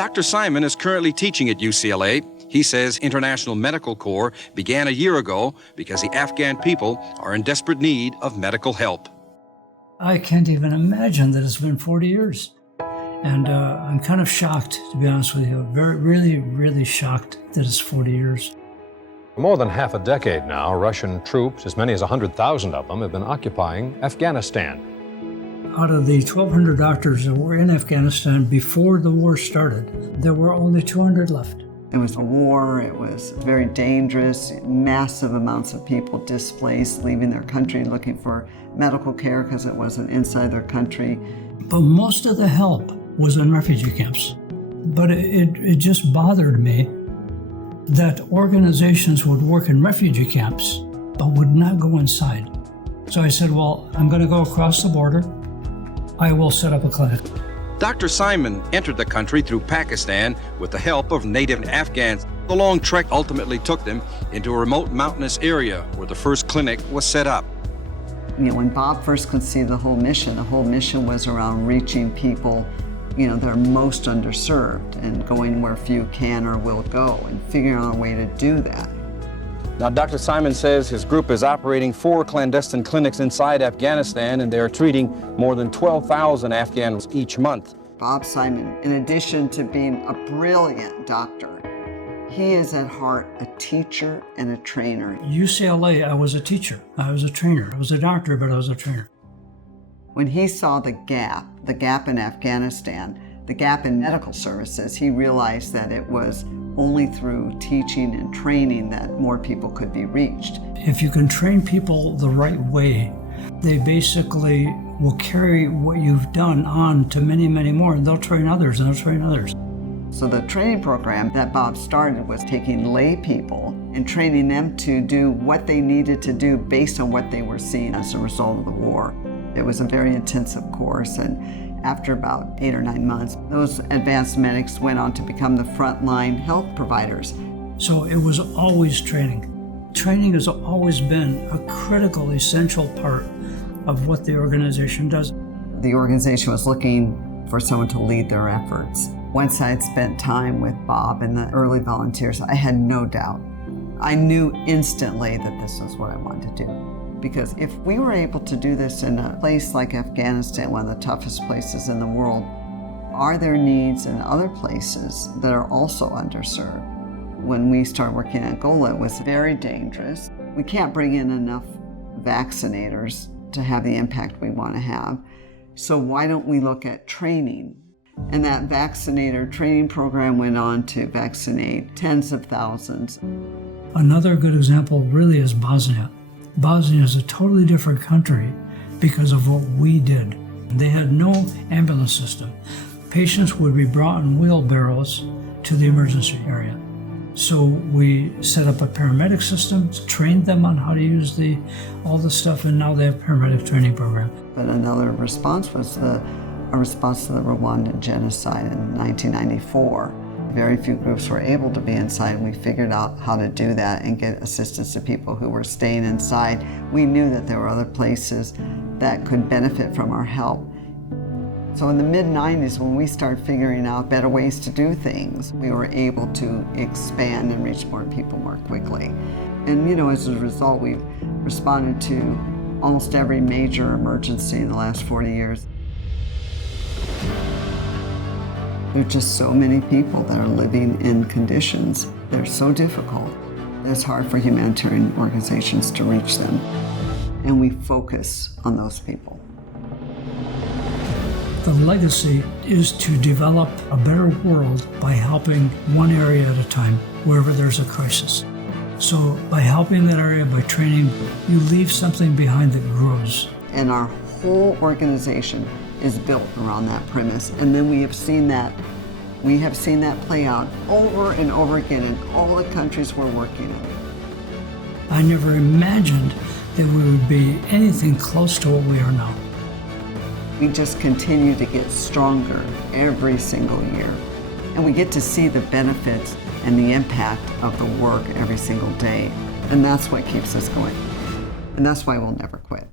Dr. Simon is currently teaching at UCLA. He says International Medical Corps began a year ago because the Afghan people are in desperate need of medical help. I can't even imagine that it's been 40 years. And I'm kind of shocked, to be honest with you. Really shocked that it's 40 years. For more than half a decade now, Russian troops, as many as 100,000 of them, have been occupying Afghanistan. Out of the 1,200 doctors that were in Afghanistan before the war started, there were only 200 left. It was a war, it was very dangerous, massive amounts of people displaced, leaving their country looking for medical care because it wasn't inside their country. But most of the help was in refugee camps. But it just bothered me that organizations would work in refugee camps but would not go inside. So I said, well, I'm going to go across the border. I will set up a clinic. Dr. Simon entered the country through Pakistan with the help of native Afghans. The long trek ultimately took them into a remote mountainous area where the first clinic was set up. You know, when Bob first conceived the whole mission was around reaching people, you know, that are most underserved and going where few can or will go and figuring out a way to do that. Now, Dr. Simon says his group is operating 4 clandestine clinics inside Afghanistan, and they are treating more than 12,000 Afghans each month. Bob Simon, in addition to being a brilliant doctor, he is at heart a teacher and a trainer. UCLA, I was a teacher. I was a trainer. I was a doctor, but I was a trainer. When he saw the gap in Afghanistan, the gap in medical services, he realized that it was only through teaching and training that more people could be reached. If you can train people the right way, they basically will carry what you've done on to many, many more, and they'll train others, and they'll train others. So the training program that Bob started was taking lay people and training them to do what they needed to do based on what they were seeing as a result of the war. It was a very intensive course, and after about 8 or 9 months, those advanced medics went on to become the frontline health providers. So it was always training. Training has always been a critical, essential part of what the organization does. The organization was looking for someone to lead their efforts. Once I had spent time with Bob and the early volunteers, I had no doubt. I knew instantly that this was what I wanted to do. Because if we were able to do this in a place like Afghanistan, one of the toughest places in the world, are there needs in other places that are also underserved? When we started working in Angola, it was very dangerous. We can't bring in enough vaccinators to have the impact we want to have. So why don't we look at training? And that vaccinator training program went on to vaccinate tens of thousands. Another good example really is Bosnia. Bosnia is a totally different country because of what we did. They had no ambulance system. Patients would be brought in wheelbarrows to the emergency area. So we set up a paramedic system, trained them on how to use all the stuff, and now they have paramedic training program. But another response was a response to the Rwandan genocide in 1994. Very few groups were able to be inside, and we figured out how to do that and get assistance to people who were staying inside. We knew that there were other places that could benefit from our help. So in the mid-90s, when we started figuring out better ways to do things, we were able to expand and reach more people more quickly. And you know, as a result, we've responded to almost every major emergency in the last 40 years. There are just so many people that are living in conditions that are so difficult that it's hard for humanitarian organizations to reach them. And we focus on those people. The legacy is to develop a better world by helping one area at a time, wherever there's a crisis. So by helping that area, by training, you leave something behind that grows. And our whole organization is built around that premise. And then we have seen that play out over and over again in all the countries we're working in. I never imagined that we would be anything close to what we are now. We just continue to get stronger every single year. And we get to see the benefits and the impact of the work every single day. And that's what keeps us going. And that's why we'll never quit.